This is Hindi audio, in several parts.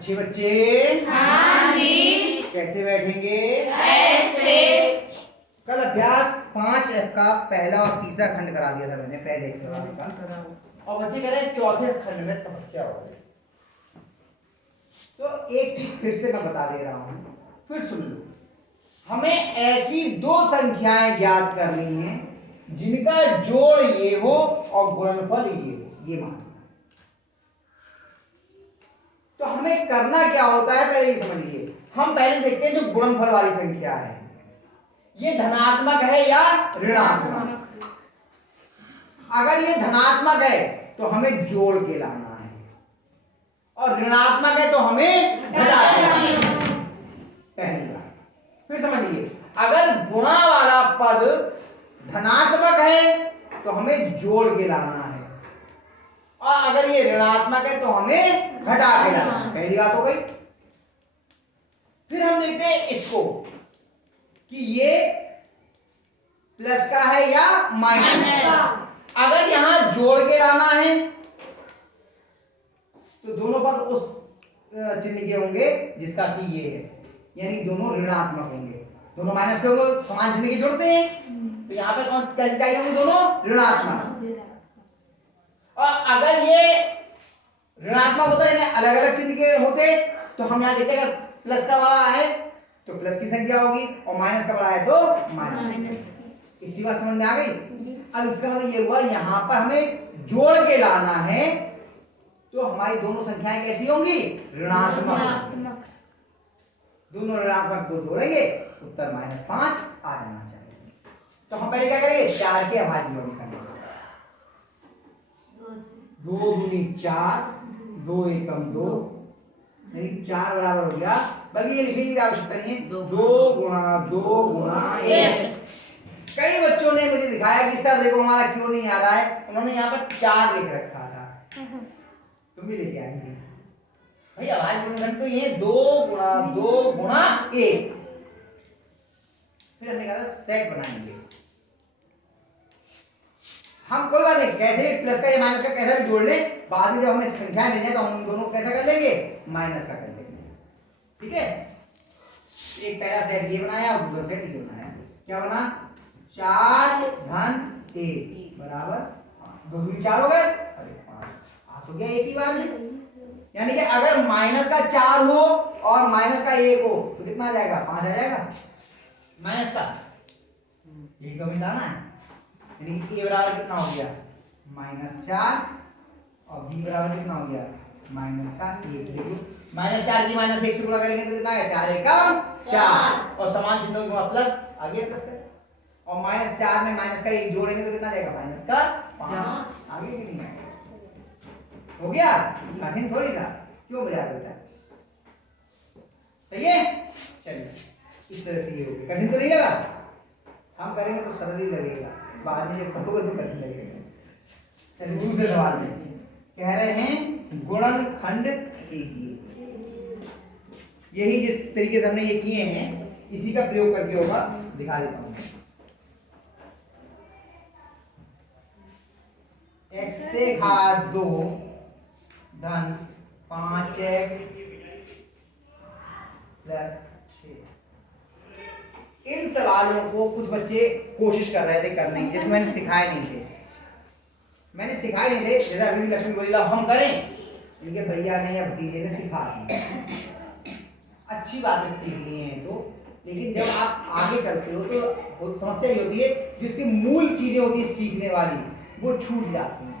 अच्छे बच्चे हाँ जी। कैसे बैठेंगे? ऐसे। कल अभ्यास 5F का पहला और तीसरा खंड करा दिया था मैंने पहले का, और बच्चे कह रहे हैं चौथे खंड में समस्या हो गई। तो एक चीज फिर से मैं बता दे रहा हूं, फिर सुन लो। हमें ऐसी दो संख्याएं ज्ञात करनी है जिनका जोड़ ये हो और गुणनफल ये हो, ये मान। तो हमें करना क्या होता है पहले ये समझिए। हम पहले देखते हैं जो गुणनफल वाली संख्या है ये धनात्मक है या ऋणात्मक। अगर ये धनात्मक है तो हमें जोड़ के लाना है, और ऋणात्मक है तो हमें घटा के लाना है। पहली बात फिर समझिए, अगर गुणा वाला पद धनात्मक है तो हमें जोड़ के लाना है, और अगर ये ऋणात्मक है तो हमें घटा के लाना है। पहली बात हो गई। फिर हम देखते हैं इसको कि ये प्लस का है या माइनस का। अगर यहां जोड़ के लाना है तो दोनों पद उस चिन्ह के होंगे जिसका कि ये है, यानी दोनों ऋणात्मक होंगे। दोनों माइनस के होंगे, समान चिन्ह के जुड़ते हैं, तो यहां पर कौन कैसे चाहिए होंगे? दोनों ऋणात्मक। और अगर ये ऋणात्मक होता है अलग अलग चिन्ह के होते तो हम यहां देखते हैं अगर प्लस का बड़ा है तो प्लस की संख्या होगी और माइनस का बड़ा है तो माइनस। इतनी बात समझ में आ गई? अब इसका मतलब ये हुआ यहां पर हमें जोड़ के लाना है तो हमारी दोनों संख्याएं कैसी होंगी? ऋणात्मक। दोनों ऋणात्मक को जोड़ेंगे उत्तर -5 आ जाना चाहिए। तो हम पहले क्या करेंगे? 4 के अभाज्य योग निकालेंगे। 2 दूनी 4, 2 एकम 2, नहीं 4 बराबर हो गया। बल्कि ये लिखने की आवश्यकता नहीं है, 2 गुणा 2 गुणा 1। कई बच्चों ने मुझे दिखाया कि सर देखो हमारा क्यों नहीं आ रहा है, उन्होंने यहाँ पर 4 लिख रखा था। तुम भी लेके आएंगे भाई अभाज्य गुणनखंड तो ये 2 गुणा 2 गुणा 1। फिर हमने कहा सेट बनाएंगे हम। कोई बात नहीं, कैसे भी प्लस का या माइनस का कैसा भी जोड़ ले, बाद में जब हमें संख्या मिल जाए तो हम दोनों कैसा कर लेंगे? माइनस का कर लेंगे। ठीक है, एक पहला सेट ये बनाया और दूसरा सेट ये बनाया। क्या बना? 4 धन 1 बराबर 2 दूनी 4 हो गए, अरे 5 आ तो गया एक ही बार में। यानी कि अगर माइनस का 4 हो और माइनस का 1 हो तो कितना आ जाएगा? 5 आ जाएगा माइनस का। यही तो हमें लाना है, यानी कि a बराबर कितना हो गया? -4 और b बराबर कितना हो गया? -1। देखो -4 की -1 से गुणा करेंगे तो कितना आएगा? 4 एकम 4 और समान चिन्हों के बाद प्लस आगे प्लस कर, और -4 में माइनस का 1 जोड़ेंगे तो कितना आएगा? -5 आगे भी नहीं आएगा। हो गया? कठिन थोड़ी था, क्यों बजा बेटा? सही है, चलिए इस तरह से ये हो गया। कठिन तो नहीं लगा? हम करेंगे तो सरल ही लगेगा, बाद में जब करोगे तो कठिन लगेगा। चलिए दूसरे सवाल में कह रहे हैं गुणनखंड कीजिए। यही जिस तरीके से हमने ये किए हैं इसी का प्रयोग करके होगा, दिखा देता हूं। x पे घात 2 धन 5x प्लस 6। इन सवालों को कुछ बच्चे कोशिश कर रहे थे करने की, जबकि मैंने सिखाए नहीं थे। जैसे अभी लक्ष्मी बोली ला हम करें, इनके भैया ने या भतीजे ने सिखा दी। अच्छी बातें सीख ली हैं तो, लेकिन जब आप आगे चलते हो तो बहुत समस्या ये होती है जिसकी मूल चीजें होती है सीखने वाली वो छूट जाती हैं।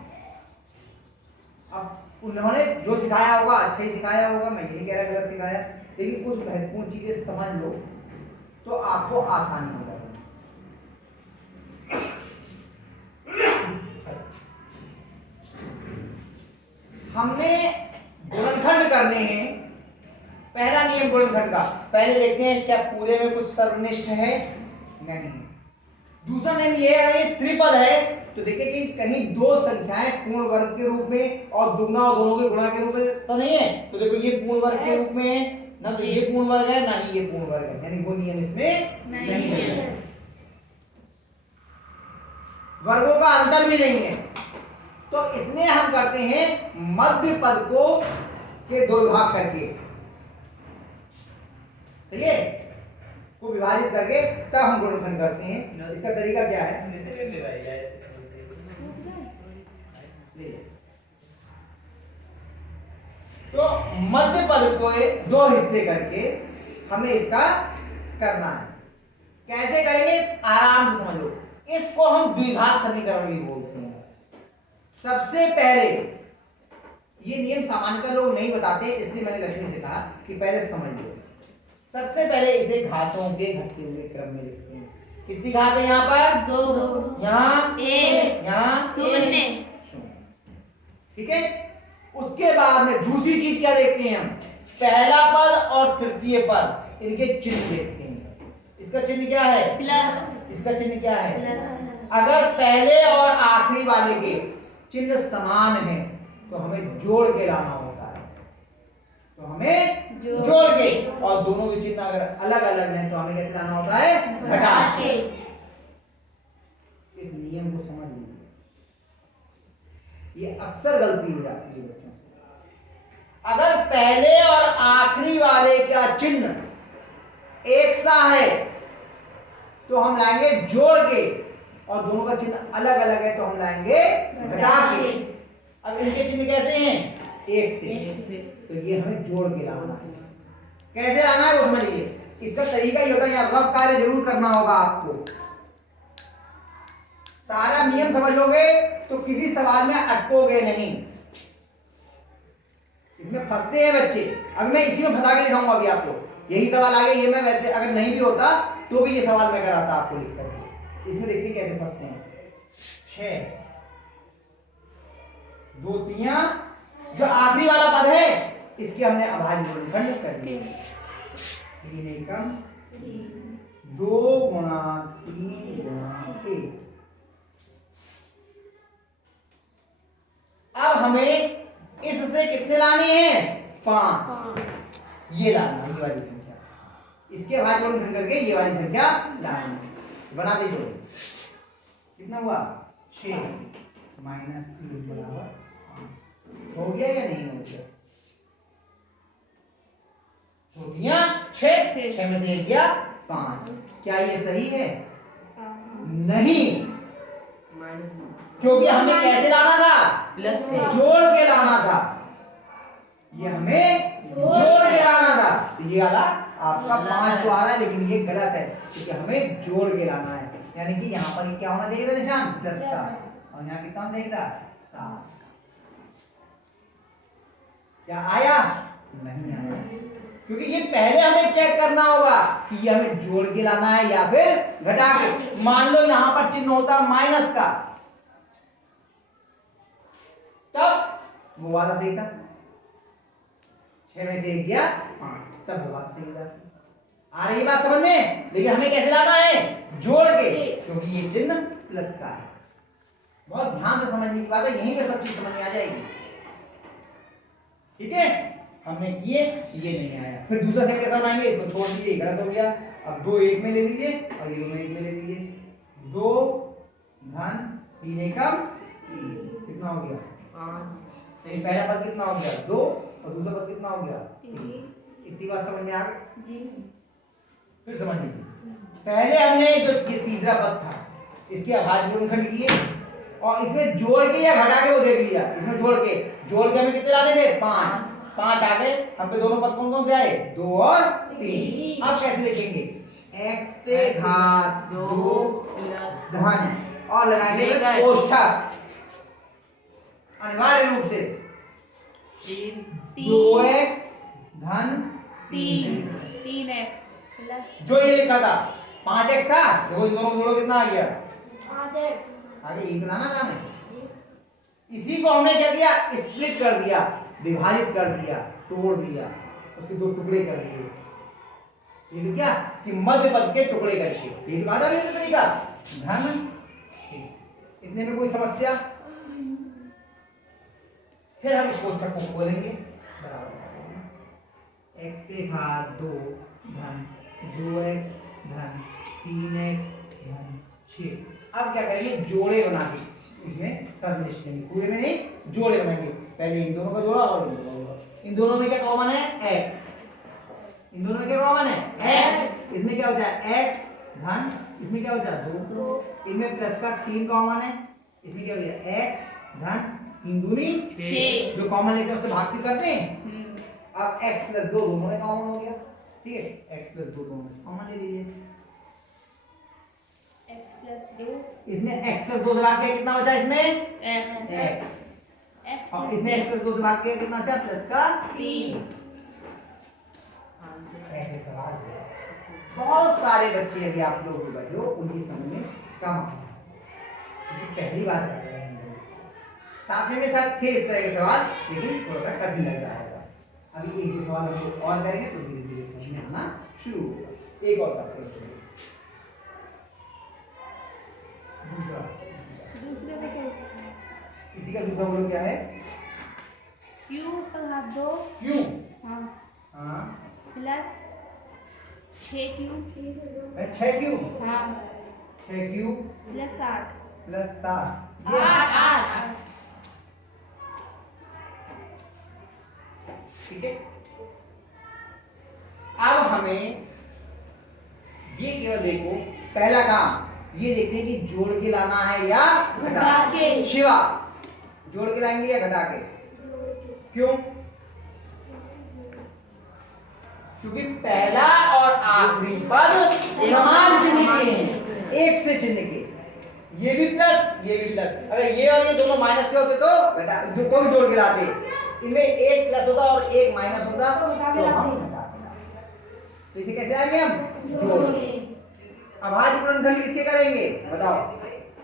अब उन्होंने जो सिखाया होगा अच्छा ही सिखाया होगा, मैं ये नहीं कह रहा गलत सिखाया, लेकिन कुछ महत्वपूर्ण चीजें समझ लो तो आपको आसानी हो जाएगी। हमने गुणनखंड करने हैं। पहला नियम गुणनखंड का, पहले देखते हैं क्या पूरे में कुछ सर्वनिष्ठ है? नहीं। दूसरा नियम ये है, ये त्रिपद है तो देखिए कि कहीं दो संख्याएं पूर्ण वर्ग के रूप में और दुगना और दोनों के गुणा के रूप में तो नहीं है। तो देखो ये पूर्ण वर्ग के रूप में है ना, तो ये पूर्ण वर्ग है ना ही ये पूर्ण वर्ग है, यानी वो नियम इसमें नहीं है। वर्गों का अंतर भी नहीं है, तो इसमें हम करते हैं मध्य पद को के दो भाग करके सही है, को विभाजित करके तब हम गुणनखंड करते हैं। इसका तरीका क्या है? तो मध्य पद को दो हिस्से करके हमें इसका करना है। कैसे करेंगे? आराम से समझ लो। इसको हम द्विघात समीकरण भी बोलते हैं। सबसे पहले ये नियम सामान्यतः लोग नहीं बताते, इसलिए मैंने लक्ष्मी से कहा कि पहले समझ लो। सबसे पहले इसे घातों के घटते हुए क्रम में लिखते हैं। कितनी घात है यहाँ पर? 2, यहाँ 1, यहाँ 0। ठीक है। उसके बाद में दूसरी चीज क्या देखते हैं हम? पहला पद और तृतीय पद, इनके चिन्ह देखते हैं। इसका चिन्ह क्या है? प्लस। इसका चिन्ह क्या है? प्लस। अगर पहले और आखिरी वाले के चिन्ह समान है तो हमें जोड़ के लाना होता है। तो हमें जोड़ के, और दोनों के चिन्ह अगर अलग अलग हैं तो हमें कैसे लाना होता है? घटा के। इस नियम को समझ लीजिए, ये अक्सर गलती हो जाती है बच्चों से। अगर पहले और आखिरी वाले का चिन्ह एक सा है तो हम लाएंगे जोड़ के, और दोनों का चिन्ह अलग अलग है तो हम लाएंगे घटा के। अब इनके चिन्ह कैसे हैं? एक से, तो ये हमें जोड़ के लाना है। कैसे लाना है वो समझिए। इसका तरीका ये होता है, यहाँ रफ कार्य जरूर करना होगा आपको। सारा नियम समझ लोगे तो किसी सवाल में अटकोगे नहीं। इसमें फंसते हैं बच्चे। अब मैं इसी में फंसा के दिखाऊंगा अभी आपको। यही सवाल आगे, ये मैं वैसे अगर नहीं भी होता तो भी ये सवाल मैं कराता आपको लिख करके। इसमें देखते हैं कैसे फंसते हैं। 6 2 3 जो आखिरी वाला पद है इसके हमने अभाज्य गुणनखंड कर दिया। 3 एकम 2 गुणा 3 गुणा 1। अब हमें इससे कितने लाने हैं? 5। ये लाना है, ये वाली संख्या। इसके अभाज्य गुणनखंड करके ये वाली संख्या लाना है। बना दे जोड़े। कितना हुआ? 6 माइनस 3 बराबर 5। हो गया या नहीं हो गया? हो गया। 6 में से 1 गया 5। क्या ये सही है? नहीं, क्योंकि हमें कैसे लाना था? प्लस जोड़ के लाना था। ये हमें जोड़ के लाना था। तो ये वाला आपका 5 तो आ रहा है, लेकिन ये गलत है क्योंकि हमें जोड़ के लाना है। यानी कि यहाँ पर क्या होना चाहिए था निशान? 10 का, और यहाँ कितना होना चाहिए था? 7। क्या आया? नहीं आया, क्योंकि ये पहले हमें चेक करना होगा कि ये हमें जोड़ के लाना है या फिर घटा के। मान लो यहाँ पर चिन्ह होता माइनस का, तब वो वाला सही था। 6 में से 1 गया 5, तब वो बात सही था। आ रही बात समझ में? लेकिन हमें कैसे लाना है? जोड़ के, क्योंकि ये चिन्ह प्लस का है। बहुत ध्यान से समझने की बात है, यहीं पे सब चीज समझ में आ जाएगी। ठीक है, हमने किए, ये नहीं आया। फिर दूसरा सेट कैसा बनाएंगे? इसको छोड़ दीजिए, गलत हो गया। अब 2 1 में ले लीजिए और ये दोनों 1 में ले लीजिए। 2 धन 3 एकम, कितना हो गया? 5। पहला पद कितना हो गया? 2, और दूसरा पद कितना हो गया? 3। इतनी बात समझ में आ गई? फिर समझ लीजिए, पहले हमने जो तीसरा पद था इसके अभाज्य गुणनखंड किए, और इसमें जोड़ के या घटा के वो देख लिया। इसमें जोड़ के हमें कितने लाने थे? 5 आ गए। हम पे दोनों पद कौन कौन से आए? 2 और 3। अब कैसे लिखेंगे? x पे घात 2 धन, और लगाएंगे कोष्ठक, अनिवार्य रूप से 2x धन 3x प्लस जो ये लिखा था 5x था, देखो इन दोनों को जोड़ो कितना आ गया? 5x। आगे 1 लाना था हमें। इसी को हमने क्या किया? स्प्लिट कर दिया, विभाजित कर दिया, तोड़ दिया, उसके 2 टुकड़े कर दिए। ये तो क्या कि मध्य पद के टुकड़े करके। ये बात है तरीका धन। इतने में कोई समस्या? फिर हम इस कोष्ठक को खोलेंगे। बराबर x पे घात 2 धन 2x धन 3x धन 6। अब क्या करेंगे? जोड़े बना के इसमें सब लिख लेंगे। पूरे में नहीं, जोड़े बनाएंगे। पहले इन दोनों का जोड़ा और इन दोनों में क्या कॉमन है? x। इन दोनों में क्या कॉमन है? x। इसमें क्या होता है? x धन, इसमें क्या होता है? 2। इनमें प्लस का 3 कॉमन है, इसमें क्या हो गया? x धन 3 दूनी 6। जो कॉमन लेते हैं उससे भाग क्यों करते हैं? अब x प्लस 2 दोनों में कॉमन हो गया, ठीक है? x प्लस 2 दोनों में कॉमन ले लीजिए। x प्लस 2 इसमें x प्लस 2 से भाग के कितना बचा? इसमें x और इसमें x प्लस 2 से भाग के कितना बचा? प्लस का 3। ऐसे सवाल बहुत सारे बच्चे अभी आप लोग को बच्चों उनकी समझ में कम आ रहा है, क्योंकि पहली बार कर रहे हैं। साथ में शायद थे इस तरह के सवाल, लेकिन थोड़ा सा कठिन लग रहा होगा। अभी एक दो सवाल हम लोग और करेंगे तो धीरे धीरे समझ में आना शुरू होगा। एक और करते हैं दूसरे का क्या? इसी का दूसरा बोलो क्या है? q का 2 क्यों? हाँ हाँ प्लस 6q 6q हाँ 6q प्लस 8 प्लस 7 8 ठीक है। अब हमें ये केवल देखो, पहला काम ये देखते हैं कि जोड़ के लाना है या घटा के। शिवा, जोड़ के लाएंगे या घटा के? क्यों? क्योंकि पहला और आखिरी पद समान चिन्ह के हैं, एक से चिन्ह के। ये भी प्लस ये भी प्लस, अगर ये और ये दोनों माइनस के होते तो घटा, जो तो भी जोड़ के लाते। इनमें एक प्लस होता और एक माइनस होता तो हम घटाते। तो इसे कैसे आएंगे हम? जोड़। अभाज्य गुणनखंड किसके करेंगे बताओ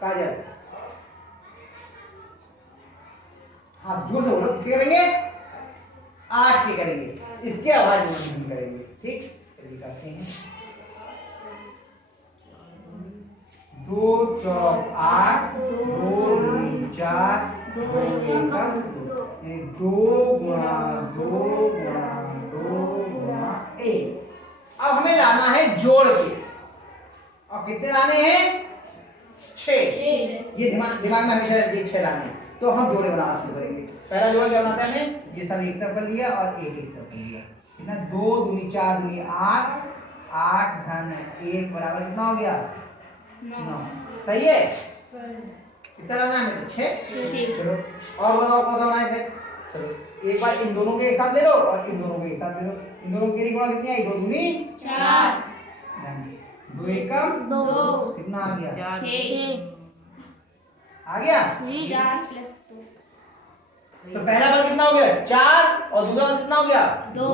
काजल? हाँ जोर से बोलो, किसके करेंगे? 8 के करेंगे, इसके अभाज्य गुणनखंड करेंगे। ठीक, चलिए करते हैं। 2 चौक 8, 2 दूनी 4, 2 एकम 2 गुणा 2 गुणा 2 गुणा 1। अब हमें लाना है जोड़ के, और कितने लाने हैं? 6। ये दिमाग में हमेशा ये 6 लाने हैं। तो हम जोड़े बनाना शुरू करेंगे। पहला जोड़ा क्या बनाते हैं? हमने ये सब एक तरफ कर लिया और एक तरफ कर लिया। कितना? 2 दूनी 4 दूनी 8, 8 धन 1 बराबर कितना हो गया? 9। सही है? कितना लाना है हमें? 6। चलो और बताओ कौन सा बनाए थे? चलो एक बार इन दोनों के एक साथ ले लो और इन दोनों के एक साथ ले लो। इन दोनों की गुणा कितनी आई? 2 दूनी 4 2 एकम 2 कितना आ गया? 6 आ गया? 4 प्लस 2 तो पहला पद कितना हो गया? 4 और दूसरा पद कितना हो गया? 2।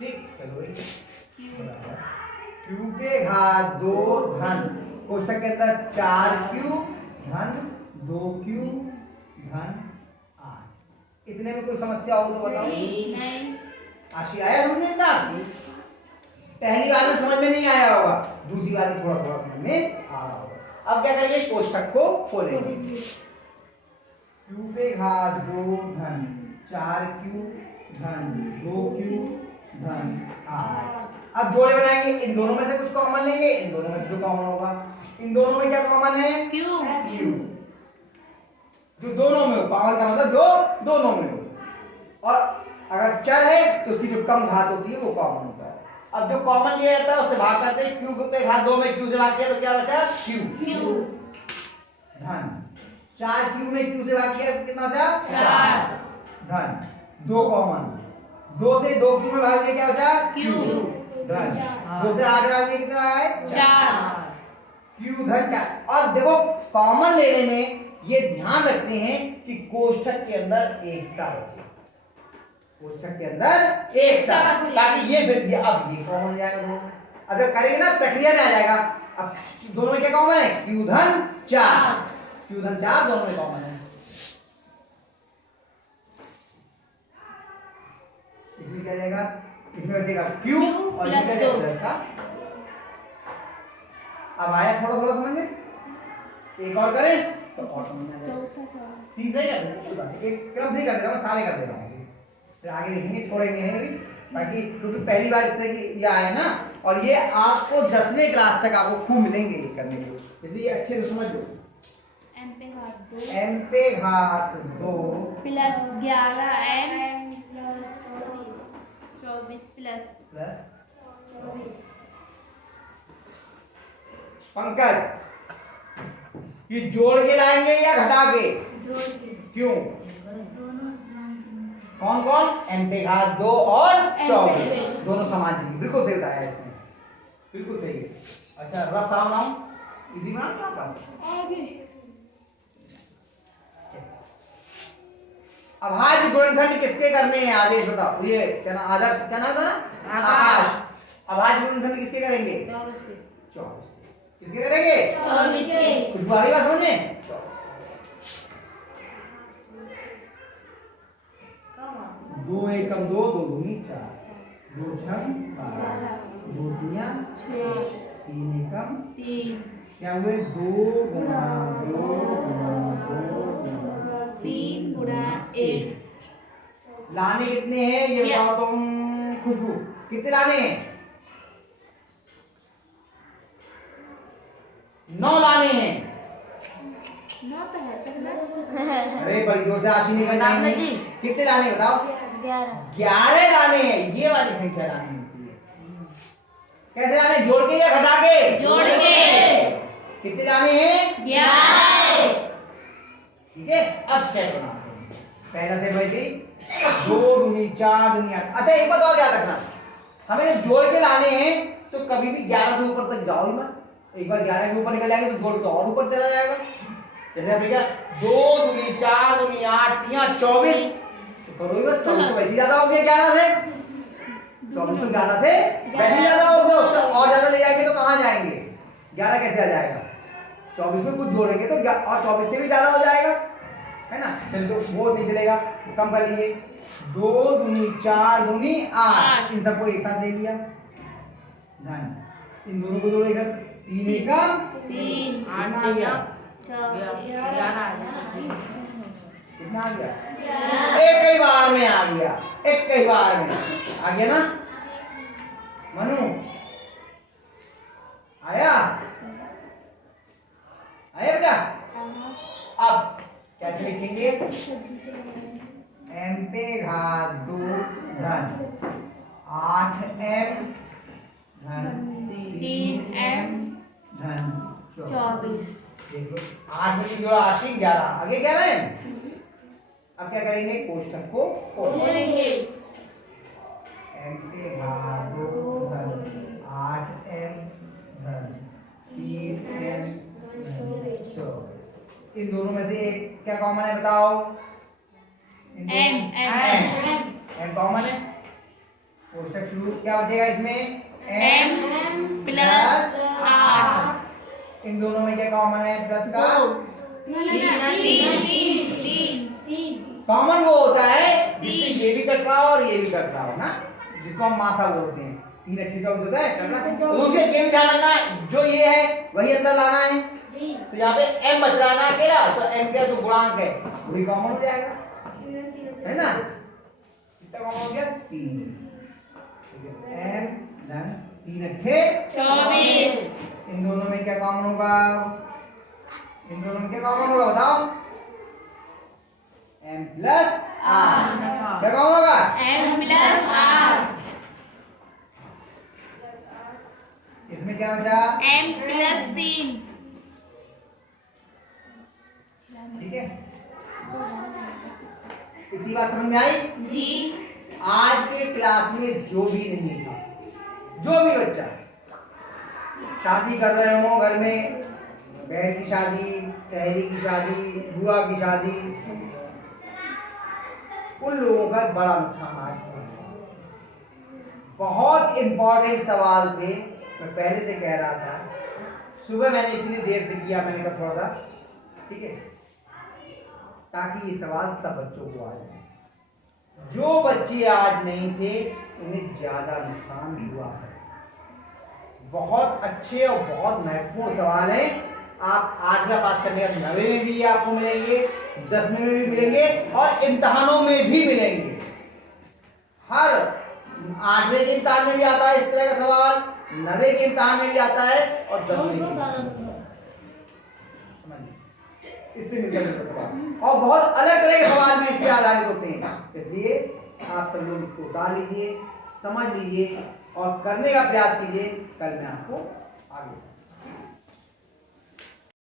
ठीक, चलो q के घात 2 धन कोष्ठक के अंदर 4q धन 2q धन 8। इतने में कोई समस्या हो तो बताओ। नहीं। आशी आया समझ में? इतना पहली बार में समझ में नहीं आया होगा, दूसरी बार में थोड़ा थोड़ा समझ में आ रहा होगा। अब क्या करेंगे? कोष्ठक को खोलेंगे। q के घात 2 धन 4q धन 2q धन 8। अब जोड़े बनाएंगे, इन दोनों में से कुछ कॉमन लेंगे, इन दोनों में से जो कॉमन होगा। इन दोनों में क्या कॉमन है? q जो दोनों में हो, कॉमन का मतलब जो दोनों में हो। और अगर चर है तो उसकी जो कम घात होती है वो कॉमन होता है। अब जो कॉमन लिया जाता है उससे भाग करते हैं। q पे घात 2 में q से भाग किया तो क्या बचा? q धन 4q में q से भाग किया तो कितना बचा? 4 धन 2 कॉमन, 2 से 2q में भाग दिया क्या बचा? q धन 2 से 8 भाग दिया कितना है? 4 q धन 4। और देखो कॉमन लेने में ये ध्यान रखते हैं कि कोष्ठक के अंदर एक सा बचे, कोष्ठक के अंदर एक सा, ताकि ये फिर अब ये कॉमन जाएगा दोनों में। अगर करेंगे ना प्रक्रिया में आ जाएगा। अब दोनों में क्या कॉमन है? q धन 4, q धन 4 दोनों में कॉमन है। इसमें क्या जाएगा? इसमें बचेगा q और ये क्या जाएगा? प्लस का। अब आया थोड़ा थोड़ा समझ में? एक और करें तो और समझ में आ जाएगा। तीसरा ही कर देंगे, एक क्रम से ही कर दे रहा हूँ, सारे कर दे रहा हूँ, फिर आगे देखेंगे छोड़ेंगे नहीं अभी, ताकि क्योंकि पहली बार इस तरह की ये आया ना, और ये आपको 10वीं क्लास तक आपको खूब मिलेंगे करने के लिए, इसलिए अच्छे से समझ लो। m पे घात 2 m पे घात 2 plus 11n plus 24 24 plus plus Pankaj, ये जोड़ के लाएंगे या घटा के? क्यों? कौन कौन? m पे घात 2 और 24 दोनों समान चीज। बिल्कुल सही बताया इसने, बिल्कुल सही है। अच्छा रफ नाम इजी बना क्या काम? अभाज्य गुणनखंड किसके करने हैं? आदेश बताओ। ये क्या नाम? आदर्श क्या नाम था ना? आकाश। अभाज्य गुणनखंड किसके करेंगे? 24। किसके करेंगे? 24 के। कुछ बात समझ में? 2 एकम 2, 2 दूनी 4, 2 छम 12, 2 तिया 6, 3 एकम 3 क्या हुए? 2 गुणा 2 गुणा 2 गुणा 3 गुणा 1। लाने कितने हैं ये बताओ तुम खुशबू? कितने लाने हैं? 9 लाने हैं। अरे बड़ी जोर से आशी नहीं करनी। कितने लाने बताओ? 11 लाने हैं। ये वाली संख्या लानी होती है। कैसे लाने? जोड़ के या घटा के? जोड़ के। कितने लाने हैं? 11। ठीक है, अब सेट बनाते हैं। पहला सेट वैसे 2 दूनी 4 दूनी 8। अच्छा एक बात और याद रखना, हमें जब जोड़ के लाने हैं तो कभी भी 11 से ऊपर तक जाओ ही मत। एक बार 11 के ऊपर निकल जाएंगे तो जोड़ तो और ऊपर चला जाएगा। जैसे भैया 2 दूनी 4 दूनी 8 तिया 24 तो करो ही मत। 24 तो वैसे ज्यादा हो गया 11 से। 24 तो 11 से वैसे ज्यादा हो गया, उससे और ज्यादा ले जाएंगे तो कहां जाएंगे? 11 कैसे आ जाएगा? 24 में कुछ जोड़ेंगे तो और 24 से भी ज्यादा हो जाएगा, है ना? चल तो वो नहीं चलेगा, कम कर लीजिए। 2 दूनी 4 दूनी 8, इन सबको एक साथ ले लिया। डन। इन दोनों को जोड़ेगा 3 एकम 3 8 आ गया। 11 कितना आ गया? एक ही बार में आ गया। एक ही बार में आ गया ना मनु? आया? आया बेटा? अब कैसे लिखेंगे? m पे घात 2 धन 8m धन 3m धन 24। देखो 8 में जो 8 ही 11 आगे 11 है। अब क्या करेंगे? कोष्ठक को खोलेंगे। m पे घात 2 धन 8m धन 3m धन 24। इन दोनों में से एक क्या कॉमन है बताओ? m कॉमन है। कोष्ठक शुरू क्या बचेगा इसमें? m plus 8। इन दोनों में क्या कॉमन है? प्लस का 3 कॉमन वो होता है जिससे ये भी कट रहा हो और ये भी कट रहा हो ना, जिसको हम मासा बोलते हैं। 3 8 24 होता है कट रहा। तो उसके ये भी ध्यान रखना है, जो ये है वही अंदर लाना है। तो यहाँ पे m बच रहा है ना अकेला, तो m का जो गुणांक है वही कॉमन हो जाएगा, है ना? कितना कॉमन हो गया? 3। m धन 3 अट्ठे 24। इन दोनों में क्या कॉमन होगा? इन दोनों में क्या कॉमन होगा बताओ? m plus r। क्या कॉमन होगा? m plus r। इसमें क्या बचा? m plus 3। ठीक है, इतनी बात समझ में आई? जी। आज के क्लास में जो भी नहीं था, जो भी बच्चा शादी कर रहे हो घर में, बहन की शादी, सहेली की शादी, बुआ की शादी, उन लोगों का बड़ा नुकसान आज हुआ। बहुत इंपॉर्टेंट सवाल थे, मैं पहले से कह रहा था। सुबह मैंने इसलिए देर से किया, मैंने कहा थोड़ा सा, ठीक है, ताकि ये सवाल सब बच्चों को आ जाए। जो बच्चे आज नहीं थे उन्हें ज्यादा नुकसान हुआ है। बहुत अच्छे और बहुत महत्वपूर्ण सवाल हैं। आप 8वां पास करने का 9वें में भी आपको मिलेंगे, 10वें में भी मिलेंगे और इम्तहानों में भी मिलेंगे। हर 8वें के इम्तहान में भी आता है इस तरह का सवाल, 9वें के इम्तहान में भी आता है और 10वें के इससे मिलकर और बहुत अलग तरह के सवाल भी इस पे आधारित होते हैं। इसलिए आप सब लोग इसको उतार लीजिए, समझ लीजिए और करने का प्रयास कीजिए। कल मैं आपको आगे